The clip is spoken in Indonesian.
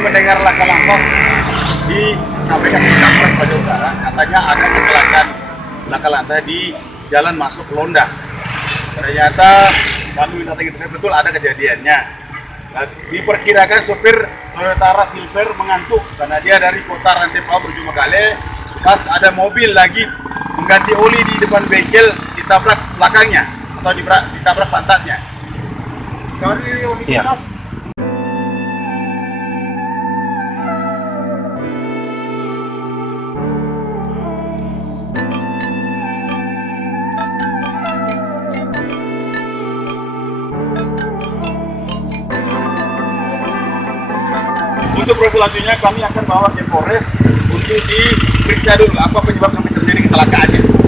mendengar laka lantas disampaikan di Kapolres Baja Utara, katanya ada kecelakaan laka lantas di jalan masuk Londa. Ternyata kami datang itu betul ada kejadiannya. Nah, diperkirakan sopir Toyota Rush Silver mengantuk karena dia dari kota Rantepao menuju Megale. Pas ada mobil lagi mengganti oli di depan bengkel, ditabrak belakangnya atau ditabrak pantatnya. Dari universitas. Untuk proses selanjutnya kami akan bawa ke Polres untuk diperiksa dulu apa penyebab sampai terjadi kecelakaannya.